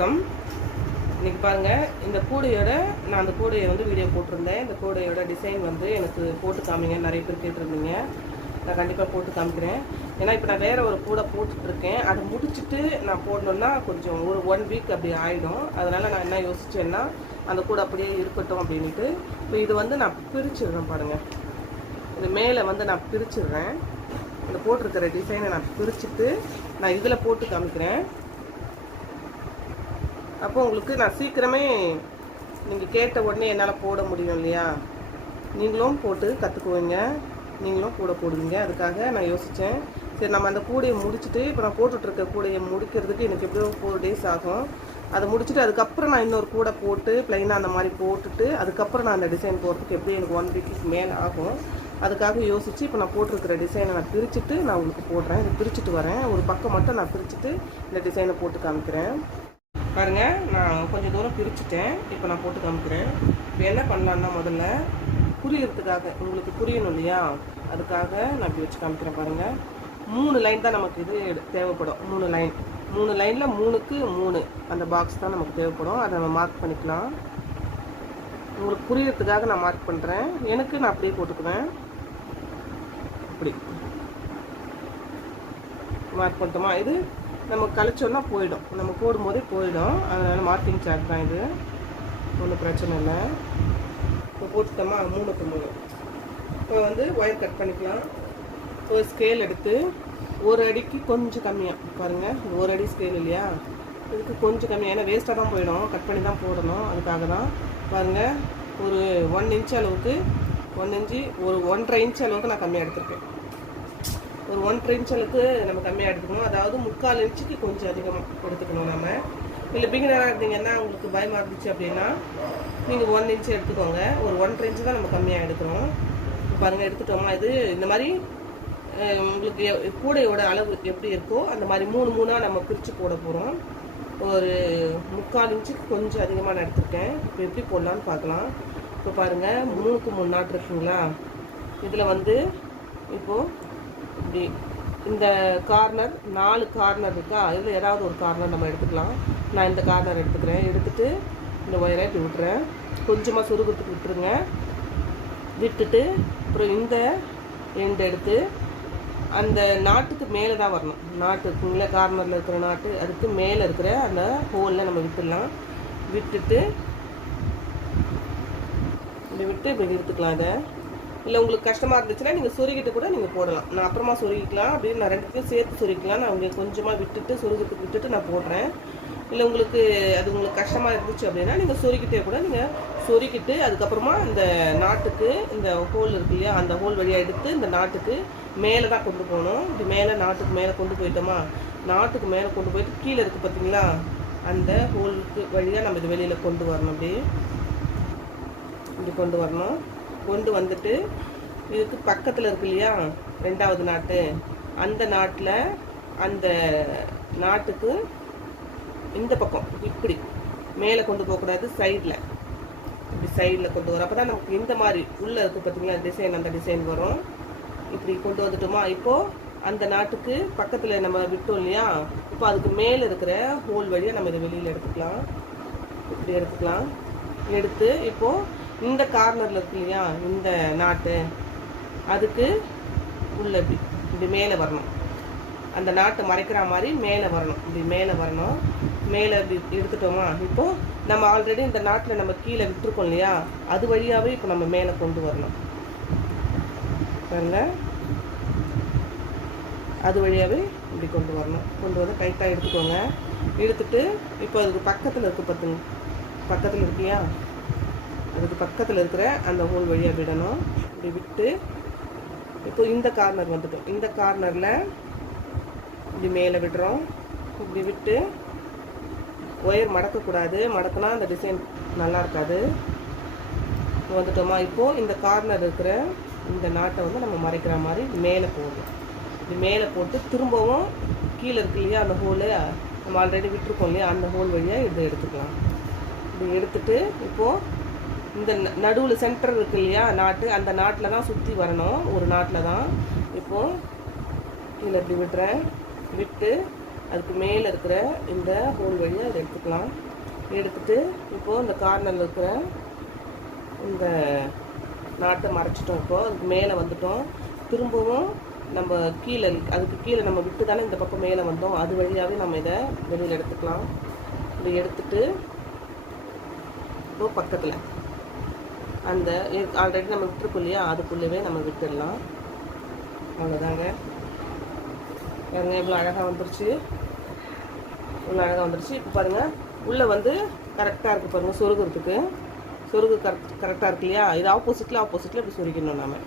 வணக்கம். இன்றைக்கி பாருங்கள் இந்த கூடையோட நான் அந்த கூடையை வந்து வீடியோ போட்டிருந்தேன். இந்த கூடையோட டிசைன் வந்து எனக்கு போட்டு காமிங்க. நிறைய பேர் கேட்டிருந்தீங்க. நான் கண்டிப்பாக போட்டு காமிக்கிறேன். ஏன்னா இப்போ நான் வேறு ஒரு கூடை போட்டுட்ருக்கேன் அதை முடிச்சுட்டு நான் போடணுன்னா கொஞ்சம் ஒரு ஒன் வீக் அப்படி ஆகிடும் அதனால் நான் என்ன யோசிச்சேன்னா அந்த கூடை அப்படியே இருக்கட்டும் அப்படின்ட்டு இப்போ இது வந்து நான் பிரிச்சிடுறேன் பாருங்கள் இது மேலே வந்து நான் பிரிச்சிடுறேன். இந்த போட்டிருக்கிற டிசைனை நான் பிரிச்சுட்டு நான் இதில் போட்டு காமிக்கிறேன். அப்போ உங்களுக்கு நான் சீக்கிரமே நீங்கள் கேட்ட உடனே என்னால் போட முடியும் இல்லையா? நீங்களும் போட்டு கற்றுக்குவீங்க நீங்களும் கூட போடுவீங்க. அதுக்காக நான் யோசித்தேன் சரி நம்ம அந்த கூடையை முடிச்சுட்டு இப்போ நான் போட்டுட்ருக்க கூடையை முடிக்கிறதுக்கு எனக்கு எப்படியோ ஃபோர் டேஸ் ஆகும். அதை முடிச்சுட்டு அதுக்கப்புறம் நான் இன்னொரு கூடை போட்டு ப்ளைனாக அந்த மாதிரி போட்டுட்டு அதுக்கப்புறம் நான் அந்த டிசைன் போடுறதுக்கு எப்படியும் எனக்கு ஒன் வீக்கு மேலே ஆகும். அதுக்காக யோசித்து இப்போ நான் போட்டிருக்கிற டிசைனை நான் பிரிச்சுட்டு நான் உங்களுக்கு போடுறேன். இது பிரிச்சுட்டு வரேன். ஒரு பக்கம் மட்டும் நான் பிரிச்சுட்டு இந்த டிசைனை போட்டு காமிக்கிறேன். பாருங்க நான் கொஞ்சம் தூரம் பிரிச்சுட்டேன். இப்போ நான் போட்டு காமிக்கிறேன். இப்போ என்ன பண்ணலான்னா முதல்ல புரியறதுக்காக உங்களுக்கு புரியணும் இல்லையா? அதுக்காக நான் இப்படி வச்சு காமிக்கிறேன் பாருங்க. மூணு லைன் தான் நமக்கு இது எடு- தேவைப்படும். மூணு லைன் மூணு லைனில் மூணுக்கு மூணு அந்த பாக்ஸ் தான் நமக்கு தேவைப்படும். அதை நம்ம மார்க் பண்ணிக்கலாம். உங்களுக்கு புரியறதுக்காக நான் மார்க் பண்ணுறேன் எனக்கு நான் அப்படியே போட்டுக்குவேன். இப்படி மார்க் பண்ணிட்டோமா? இது நம்ம கழிச்சோன்னா போயிடும். நம்ம போடும்போதே போயிடும். அதனால் மார்க்கிங் சார்ட் தான் இது. ஒன்றும் பிரச்சனை இல்லை. இப்போ போட்டுட்டோமா? மூணுக்கு மூணு இப்போ வந்து ஒயர் கட் பண்ணிக்கலாம். ஒரு ஸ்கேல் எடுத்து ஒரு அடிக்கு கொஞ்சம் கம்மியாக பாருங்கள் ஒரு அடி ஸ்கேல் இல்லையா? இதுக்கு கொஞ்சம் கம்மியாக ஏன்னா வேஸ்ட்டாக தான் போயிடும். கட் பண்ணி தான் போடணும். அதுக்காக தான். பாருங்கள் ஒரு ஒன் இன்ச் அளவுக்கு ஒன் இன்ச்சு ஒரு ஒன்றரை இன்ச் அளவுக்கு நான் கம்மியாக எடுத்திருக்கேன். ஒரு ஒன்றரை இன்ச் அளவுக்கு நம்ம கம்மியாக எடுத்துக்கணும். அதாவது முக்கால் இன்ச்சுக்கு கொஞ்சம் அதிகமாக எடுத்துக்கணும் நம்ம இல்லை பிகினராக இருந்தீங்கன்னா உங்களுக்கு பயமாக இருந்துச்சு அப்படின்னா நீங்கள் ஒன் இன்ச் எடுத்துக்கோங்க. ஒரு ஒன்றரை இன்ச்சு தான் நம்ம கம்மியாக எடுக்கிறோம் பாருங்கள் எடுத்துட்டோமா இது? இந்த மாதிரி உங்களுக்கு எ- கூடையோட அளவு எப்படி இருக்கோ அந்த மாதிரி மூணு மூணாக நம்ம பிரித்து போட போகிறோம் ஒரு முக்கால் இன்ச்சுக்கு கொஞ்சம் அதிகமாக நான் எடுத்திருக்கேன். இப்போ எப்படி போடலான்னு பார்க்கலாம். இப்போ பாருங்கள் மூணுக்கு மூணு நாட்டு இருக்குங்களா? இதில் வந்து இப்போது இப்படி இந்த கார்னர் நாலு கார்னர் இருக்கா? இதில் ஏதாவது ஒரு கார்னர் நம்ம எடுத்துக்கலாம். நான் இந்த கார்னர் எடுத்துக்கிறேன். எடுத்துட்டு இந்த ஒயரை இப்படி விட்டுறேன். கொஞ்சமாக சுருக்கத்துக்கு விட்டுருங்க. விட்டுட்டு அப்புறம் இந்த எண்டு எடுத்து அந்த நாட்டுக்கு மேலே தான் வரணும். நாட்டு இருக்குங்களா கார்னரில் இருக்கிற நாட்டு அதுக்கு மேலே இருக்கிற அந்த ஹோலில் நம்ம விட்டுடலாம். விட்டுட்டு இப்படி விட்டு இப்படி எடுத்துக்கலாம் அதை இல்லை உங்களுக்கு கஷ்டமாக இருந்துச்சுன்னா நீங்கள் சுருகிட்டு கூட நீங்கள் போடலாம். நான் அப்புறமா சுருகிக்கலாம். அப்படின்னு நான் ரெண்டுத்தையும் சேர்த்து சொருகிக்கலாம் நான் உங்களுக்கு கொஞ்சமாக விட்டுட்டு சுருகிட்டு விட்டுட்டு நான் போடுறேன். இல்லை உங்களுக்கு அது உங்களுக்கு கஷ்டமாக இருந்துச்சு அப்படின்னா நீங்கள் சொருக்கிட்டே கூட நீங்கள் சொருக்கிட்டு அதுக்கப்புறமா இந்த நாட்டுக்கு இந்த ஹோல் இருக்கு இல்லையா அந்த ஹோல் வழியாக எடுத்து இந்த நாட்டுக்கு மேலே தான் கொண்டு போகணும். இப்படி மேலே நாட்டுக்கு மேலே கொண்டு போயிட்டோமா? நாட்டுக்கு மேலே கொண்டு போயிட்டு கீழே இருக்குது பார்த்தீங்களா அந்த ஹோலுக்கு வழியாக நம்ம இது வெளியில் கொண்டு வரணும் அப்படியே. இப்படி கொண்டு வரணும். கொண்டு வந்துட்டு இதுக்கு பக்கத்தில் இருக்கு இல்லையா ரெண்டாவது நாட்டு. அந்த நாட்டில் அந்த நாட்டுக்கு இந்த பக்கம் இப்படி. மேலே கொண்டு போகக்கூடாது சைடில் இப்படி சைடில் கொண்டு வரும். அப்போ தான் நமக்கு இந்த மாதிரி உள்ளே இருக்குது பார்த்தீங்களா டிசைன் அந்த டிசைன் வரும். இப்படி கொண்டு வந்துட்டோமா? இப்போது அந்த நாட்டுக்கு பக்கத்தில் நம்ம விட்டோம் இல்லையா? இப்போ அதுக்கு மேலே இருக்கிற ஹோல் வழியாக நம்ம இதை வெளியில் எடுத்துக்கலாம். இப்படி எடுத்துக்கலாம். எடுத்து இப்போது இந்த கார்னரில் இருக்கு இல்லையா இந்த நாட்டு அதுக்கு உள்ள இப்படி இப்படி மேலே வரணும். அந்த நாட்டை மறைக்கிற மாதிரி மேலே வரணும். இப்படி மேலே வரணும். மேலே இப்படி எடுத்துட்டோமா இப்போது நம்ம ஆல்ரெடி இந்த நாட்டில் நம்ம கீழே விட்டுருக்கோம் இல்லையா அது வழியாகவே இப்போ நம்ம மேலே கொண்டு வரணும். பாருங்க. அது வழியாகவே இப்படி கொண்டு வரணும். கொண்டு வந்து டைட்டாக எடுத்துக்கோங்க. எடுத்துட்டு இப்போ அதுக்கு பக்கத்தில் இருக்குது பார்த்துங்க பக்கத்தில் இருக்கியா? அதுக்கு பக்கத்தில் இருக்கிற அந்த ஹோல் வழியாக விடணும். இப்படி விட்டு இப்போ இந்த கார்னர் வந்துட்டோம். இந்த கார்னரில் இப்படி மேலே விடுறோம். இப்படி விட்டு ஒயர் மடக்கக்கூடாது. மடக்கினா அந்த டிசைன் நல்லா இருக்காது. வந்துட்டோமா? இப்போது இந்த கார்னர் இருக்கிற இந்த நாட்டை வந்து நம்ம மறைக்கிற மாதிரி மேலே போடணும். இப்படி மேலே போட்டு திரும்பவும் கீழே இருக்கு இல்லையா அந்த ஹோலு நம்ம ஆல்ரெடி விட்டுருக்கோம் இல்லையா அந்த ஹோல் வழியாக இதை எடுத்துக்கலாம். இப்படி எடுத்துட்டு இப்போது இந்த நடுவில் சென்டர் இருக்கு இல்லையா நாட்டு அந்த நாட்டில் தான் சுற்றி வரணும். ஒரு நாட்டில் தான். இப்போது கீழே இப்படி விடுறேன் விட்டு அதுக்கு மேலே இருக்கிற இந்த ஹோல் வழியை அதை எடுத்துக்கலாம். எடுத்துட்டு இப்போது இந்த கார்னரில் இருக்கிற இந்த நாட்டை மறைச்சிட்டோம் இப்போது அதுக்கு மேலே வந்துட்டோம். திரும்பவும் நம்ம கீழே அதுக்கு கீழே நம்ம விட்டு தானே இந்த பக்கம் மேலே வந்தோம். அது வழியாகவே நம்ம இதை வெளியில் எடுத்துக்கலாம். இப்படி எடுத்துட்டு இப்போ பக்கத்தில். அந்த ஆல்ரெடி நம்ம விட்டுருக்கோம் இல்லையா? அதுக்குள்ளேயே நம்ம விட்டுடலாம். அவ்வளோதாங்க பாருங்க இவ்வளோ அழகாக வந்துருச்சு. இவ்வளோ அழகாக வந்துருச்சு. இப்போ பாருங்கள் உள்ளே வந்து கரெக்டாக இருக்குது பாருங்கள் சொருகிறதுக்கு. சொருகு கரெக்ட் கரெக்டாக இருக்கு இல்லையா? இது ஆப்போசிட்டில் ஆப்போசிட்டில் இப்படி சொருகிக்கணும் நாம்.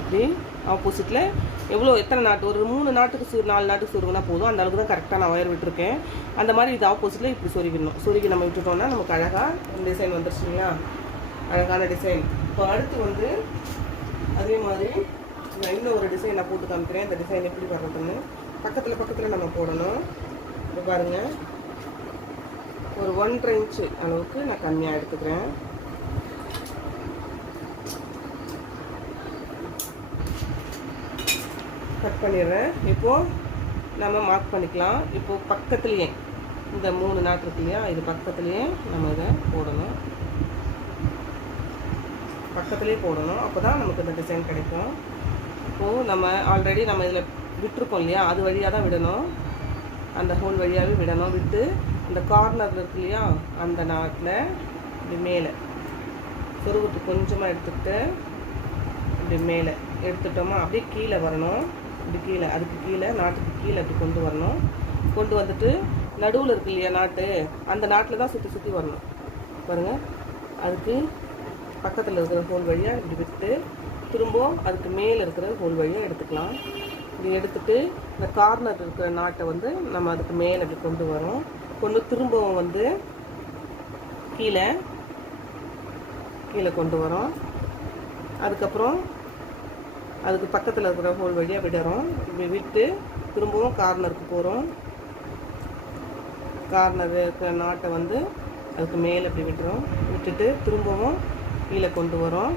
இப்படி ஆப்போசிட்டில் எவ்வளோ எத்தனை நாட்டு ஒரு மூணு நாட்டுக்கு சு நாலு நாட்டுக்கு சொருகுனா போதும். அந்த அளவுக்கு தான் கரெக்டாக நான் ஒயர் விட்டுருக்கேன். அந்த மாதிரி இது ஆப்போசிட்டில் இப்படி சொருகிடணும். சொருகி நம்ம விட்டுட்டோம்னா நமக்கு அழகாக டிசைன் வந்துருச்சு இல்லையா? அழகான டிசைன் இப்போ அடுத்து வந்து அதே மாதிரி நான் இன்னும் ஒரு டிசைன் நான் போட்டு காமிக்கிறேன். இந்த டிசைன் எப்படி வர்றதுன்னு. பக்கத்தில் பக்கத்தில் நம்ம போடணும். இப்போ பாருங்கள் ஒரு ஒன்றரை இன்ச்சு அளவுக்கு நான் கம்மியாக எடுத்துக்கிறேன். பண்ணிடுறேன். இப்போது நம்ம மார்க் பண்ணிக்கலாம். இப்போது பக்கத்துலேயே இந்த மூணு நாட்டு இருக்கு இல்லையா? இது பக்கத்துலேயே நம்ம இதை போடணும். பக்கத்துலேயே போடணும். அப்போ தான் நமக்கு இந்த டிசைன் கிடைக்கும். இப்போது நம்ம ஆல்ரெடி நம்ம இதில் விட்டுருக்கோம் இல்லையா? அது வழியாக தான் விடணும். அந்த ஹோல் வழியாகவே விடணும். விட்டு இந்த கார்னர் இருக்கு இல்லையா? அந்த நாட்டில் இப்படி மேலே. சொருகுட்டு கொஞ்சமாக எடுத்துக்கிட்டு இப்படி மேலே எடுத்துட்டோமா? அப்படியே கீழே வரணும். இப்படி கீழே அதுக்கு கீழே நாட்டுக்கு கீழே இப்படி கொண்டு வரணும். கொண்டு வந்துட்டு நடுவில் இருக்கு இல்லையா நாட்டு? அந்த நாட்டில் தான் சுற்றி சுற்றி வரணும். பாருங்கள் அதுக்கு பக்கத்தில் இருக்கிற ஹோல் வழியாக இப்படி விட்டு திரும்பவும் அதுக்கு மேலே இருக்கிற ஹோல் வழியாக எடுத்துக்கலாம். இப்படி எடுத்துட்டு இந்த கார்னர் இருக்கிற நாட்டை வந்து நம்ம அதுக்கு மேலே இப்படி கொண்டு வரோம். கொண்டு திரும்பவும் வந்து கீழே கீழே கொண்டு வரோம். அதுக்கப்புறம் அதுக்கு பக்கத்தில் இருக்கிற ஹோல் வழியாக விடுறோம். இப்படி விட்டு திரும்பவும் கார்னருக்கு போகிறோம் கார்னர் இருக்கிற நாட்டை வந்து அதுக்கு மேலே இப்படி விடுறோம் விட்டுட்டு திரும்பவும் கீழே கொண்டு வரோம்.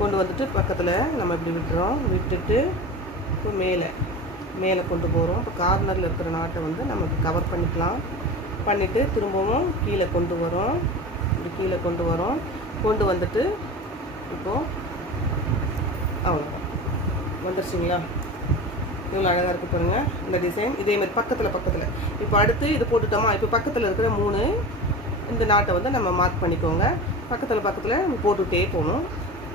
கொண்டு வந்துட்டு பக்கத்தில் நம்ம இப்படி விட்டுறோம். விட்டுட்டு இப்போ மேலே மேலே கொண்டு போகிறோம் இப்போ கார்னரில் இருக்கிற நாட்டை வந்து நமக்கு கவர் பண்ணிக்கலாம். பண்ணிவிட்டு திரும்பவும் கீழே கொண்டு வரோம். இப்படி கீழே கொண்டு வரோம். கொண்டு வந்துட்டு இப்போது அவ்வளோதான் வந்துருச்சுங்களா? இவ்வளோ அழகாக இருக்குது பாருங்கள் இந்த டிசைன் இதேமாரி பக்கத்தில் பக்கத்தில். இப்போ அடுத்து இது போட்டுட்டோமா? இப்போ பக்கத்தில் இருக்கிற மூணு இந்த நாட்டை வந்து நம்ம மார்க் பண்ணிக்கோங்க. பக்கத்தில் பக்கத்தில் போட்டுகிட்டே போகணும்.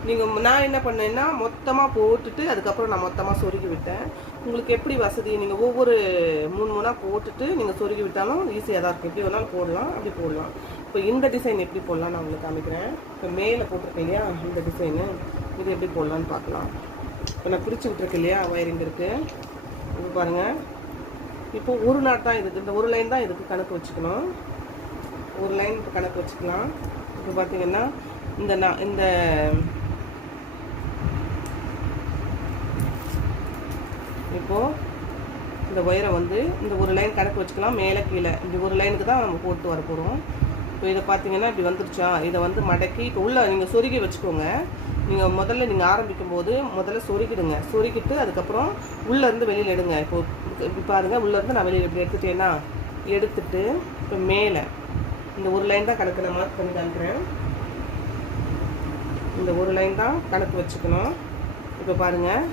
நீங்கள் நான் என்ன பண்ணேன்னா மொத்தமாக போட்டுட்டு அதுக்கப்புறம் நான் மொத்தமாக சொருகி விட்டேன். உங்களுக்கு எப்படி வசதி? நீங்கள் ஒவ்வொரு மூணு மூணாக போட்டுட்டு நீங்கள் சொருகி விட்டாலும் ஈஸியாக தான் இருக்கும். எப்படி வேணாலும் போடலாம் அப்படி போடலாம். இப்போ இந்த டிசைன் எப்படி போடலாம் நான் உங்களுக்கு காமிக்கிறேன். இப்போ மேலே போட்டிருக்கேன் இல்லையா இந்த டிசைனு இது எப்படி போடலான்னு பார்க்கலாம். இப்போ நான் பிரித்து விட்டுருக்கேன் இல்லையா? வயரிங் இருக்குது இது பாருங்கள் இப்போ ஒரு நாட் தான் இதுக்கு இந்த ஒரு லைன் தான் இதுக்கு கணக்கு வச்சுக்கணும். ஒரு லைன் இப்போ கணக்கு வச்சுக்கலாம். இப்போ பார்த்தீங்கன்னா இந்த நான் இந்த இப்போது இந்த ஒயரை வந்து இந்த ஒரு லைன் கணக்கு வச்சுக்கலாம். மேலே கீழே. இப்படி ஒரு லைனுக்கு தான் நம்ம போட்டு வர போகிறோம் இப்போ இதை பார்த்தீங்கன்னா இப்படி வந்துருச்சா? இதை வந்து மடக்கி இப்போ உள்ளே நீங்கள் சொருகி வச்சுக்கோங்க. நீங்கள் முதல்ல நீங்கள் ஆரம்பிக்கும் போது முதல்ல சொருகிடுங்க. சொருகிட்டு அதுக்கப்புறம் உள்ளேருந்து வெளியில் எடுங்க. இப்போ இப்படி பாருங்கள் உள்ளேருந்து நான் வெளியில் இப்படி எடுத்துட்டேன்னா எடுத்துட்டு இப்போ மேலே இந்த ஒரு லைன் தான் கணக்கு நான் மார்க் பண்ணி காட்டுறேன் இந்த ஒரு லைன் தான் கணக்கு வச்சுக்கணும். இப்போ பாருங்கள்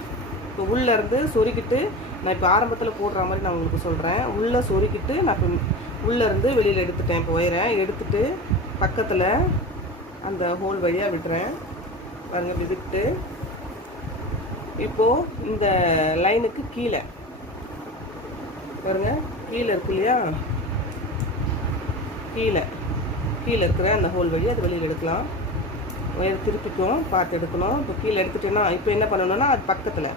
இப்போ உள்ளேருந்து சொருக்கிட்டு நான் இப்போ ஆரம்பத்தில் போடுற மாதிரி நான் உங்களுக்கு சொல்கிறேன் உள்ளே சொருக்கிட்டு நான் இப்போ உள்ளேருந்து வெளியில் எடுத்துட்டேன். இப்போ ஒயரை எடுத்துட்டு பக்கத்தில் அந்த ஹோல் வழியாக விடுறேன். பாருங்க இப்படி இப்போது இந்த லைனுக்கு கீழே. பாருங்க கீழே இருக்கு இல்லையா? கீழே. கீழே இருக்கிற அந்த ஹோல் வழி அது வெளியில் எடுக்கலாம். ஒயர் திருப்பிக்கும் பார்த்து எடுக்கணும். இப்போ கீழே எடுத்துட்டேன்னா இப்போ என்ன பண்ணணும்னா அது பக்கத்தில்.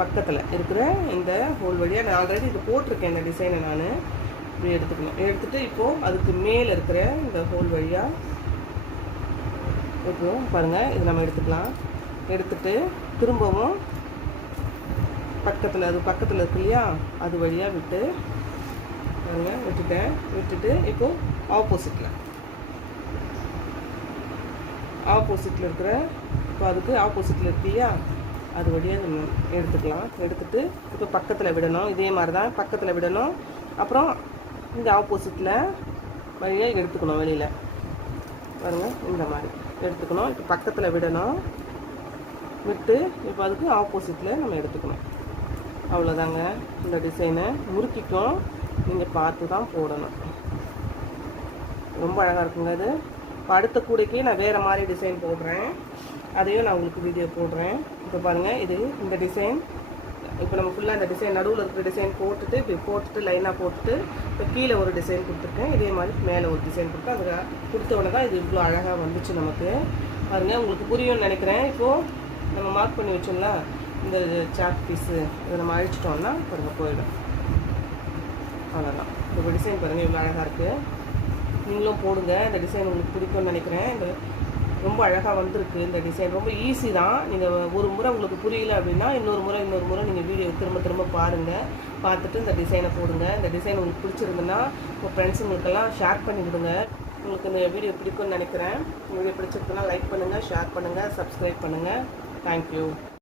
பக்கத்தில் இருக்கிற இந்த ஹோல் வழியாக நான் ஆல்ரெடி இது போட்டிருக்கேன் இந்த டிசைனை நான். இப்படி எடுத்துக்கணும். எடுத்துகிட்டு இப்போது அதுக்கு மேலே இருக்கிற இந்த ஹோல் வழியாக இப்போ பாருங்கள் இது நம்ம எடுத்துக்கலாம். எடுத்துட்டு திரும்பவும் பக்கத்தில் அது பக்கத்தில் இருக்கு இல்லையா? அது வழியாக விட்டு பாருங்க விட்டுட்டேன். விட்டுட்டு இப்போது ஆப்போசிட்டில் ஆப்போசிட்டில் இருக்கிற இப்போ அதுக்கு ஆப்போசிட்டில் இருக்கியா அது வழியாக நம்ம எடுத்துக்கலாம். எடுத்துட்டு இப்போ பக்கத்தில் விடணும். இதே மாதிரி தான் பக்கத்தில் விடணும். அப்புறம் இந்த ஆப்போசிட்டில் வழியாக எடுத்துக்கணும் வெளியில். பாருங்கள் இந்த மாதிரி. எடுத்துக்கணும். இப்போ பக்கத்தில் விடணும். விட்டு இப்போ அதுக்கு ஆப்போசிட்டில் நம்ம எடுத்துக்கணும். அவ்வளோதாங்க இந்த டிசைனை முறுக்கிக்கும். நீங்கள் பார்த்து தான் போடணும். ரொம்ப அழகாக இருக்குங்க அது இப்போ அடுத்த கூடைக்கு நான் வேறு மாதிரி டிசைன் போடுறேன். அதையும் நான் உங்களுக்கு வீடியோ போடுறேன். இப்போ பாருங்கள் இது இந்த டிசைன் இப்போ நம்ம ஃபுல்லாக இந்த டிசைன் நடுவில் இருக்கிற டிசைன் போட்டுட்டு இப்படி போட்டுட்டு லைனாக போட்டுட்டு இப்போ கீழே ஒரு டிசைன் கொடுத்துருக்கேன். இதே மாதிரி மேலே ஒரு டிசைன் கொடுத்து அது கொடுத்த உடனே தான் இது இவ்வளோ அழகாக வந்துச்சு நமக்கு. பாருங்கள் உங்களுக்கு புரியும்னு நினைக்கிறேன். இப்போது நம்ம மார்க் பண்ணி வச்சோம்ல இந்த சாக் பீஸு இதை நம்ம அழிச்சிட்டோம்னா பாருங்கள் போயிடும். அவ்வளோதான் இப்போ டிசைன் பாருங்கள் இவ்வளோ அழகாக இருக்குது நீங்களும் போடுங்க. இந்த டிசைன் உங்களுக்கு பிடிக்கும்னு நினைக்கிறேன். இந்த ரொம்ப அழகாக வந்திருக்கு இந்த டிசைன் ரொம்ப ஈஸி தான். நீங்கள் ஒரு முறை உங்களுக்கு புரியல அப்படின்னா இன்னொரு முறை இன்னொரு முறை நீங்கள் வீடியோ திரும்ப திரும்ப பாருங்கள் பார்த்துட்டு இந்த டிசைனை போடுங்க. இந்த டிசைன் உங்களுக்கு பிடிச்சிருந்துன்னா உங்கள் ஃப்ரெண்ட்ஸுங்களுக்கெல்லாம் ஷேர் பண்ணி விடுங்க. உங்களுக்கு இந்த வீடியோ பிடிக்கும்னு நினைக்கிறேன். வீடியோ பிடிச்சிருக்குன்னா லைக் பண்ணுங்கள் ஷேர் பண்ணுங்கள் சப்ஸ்கிரைப் பண்ணுங்கள் தேங்க்யூ